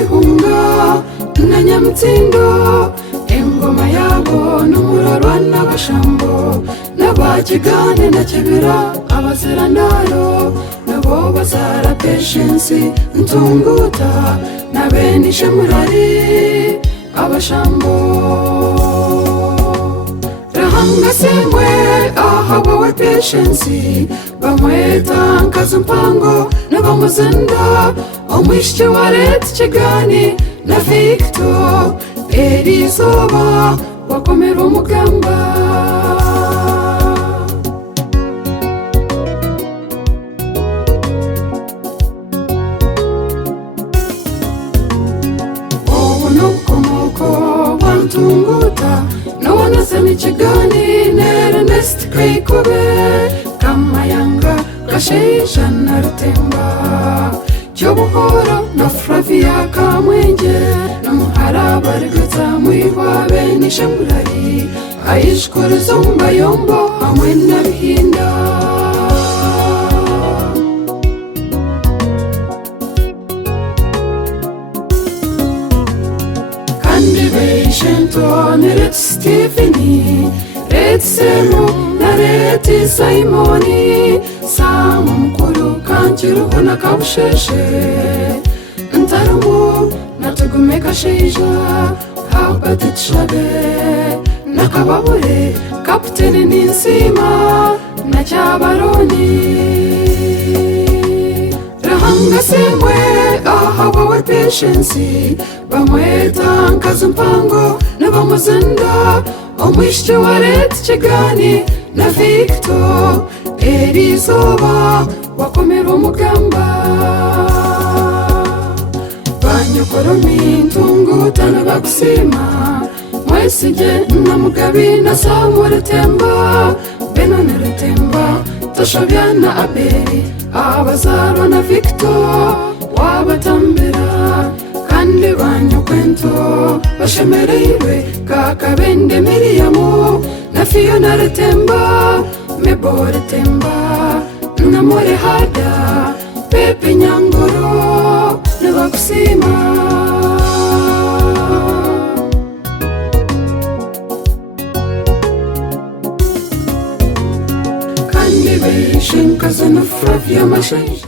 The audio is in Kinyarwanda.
ihunga na Nyamutsindo, ingoma yabo n'umurorwa n'abashambo, n'abakigane na Kibira, abazirandaro nabo bazara Patience Ntunguta, na bene Ishemurari abashambo. Rahanga semwe ahabawe Patience, bamweta Nkazumpango n'abamuzenda, omwishiki wa Leta Kigani na Victor Erizoba wakomera umugamba. Obu n'ubukomoko bwa Ntunguta, n'uwanazanye Kigani n'Ernest Kayikobe, Kamayanga Gasheja na Rutemba, Cyobuhoro na Flavia Kamwenge, n'umuhara barigata mwihwa bene Ishemurari, ayishkuru Zomba Yombo hamwe na Bihinda. Kandi Beshento na Leta Stephanie, Leta Semo na Leta Simoni, Samu mukuru Kankiruho na Kabusheshe, Ntarumu na Tugume Kasheja, Albert Tshabe na Kababure, Kapiteni Ninsima na Cyabaroni. Rahanga semwe ahabawe Patience, bamweta Nkazumpango n'abamuzenda, omwishiki wa Leta Kigani na Victor Erizoba wakomera umugamba. Banyokoromi Ntunguta n'abagusima, Mwesige na Mugabi na Samu Rutemba, Beno na Rutemba, Tashabya na Abeli, abazarwa na Victor wabatambira. Kandi banyokwento bashemereirwe Kakabende Miriamu na Fiona Rutemba, Mebo Rutemba na More Hada, Pepe Nyangoro n'abagusima. Kandi Beshenkaza na Flavia Masheja.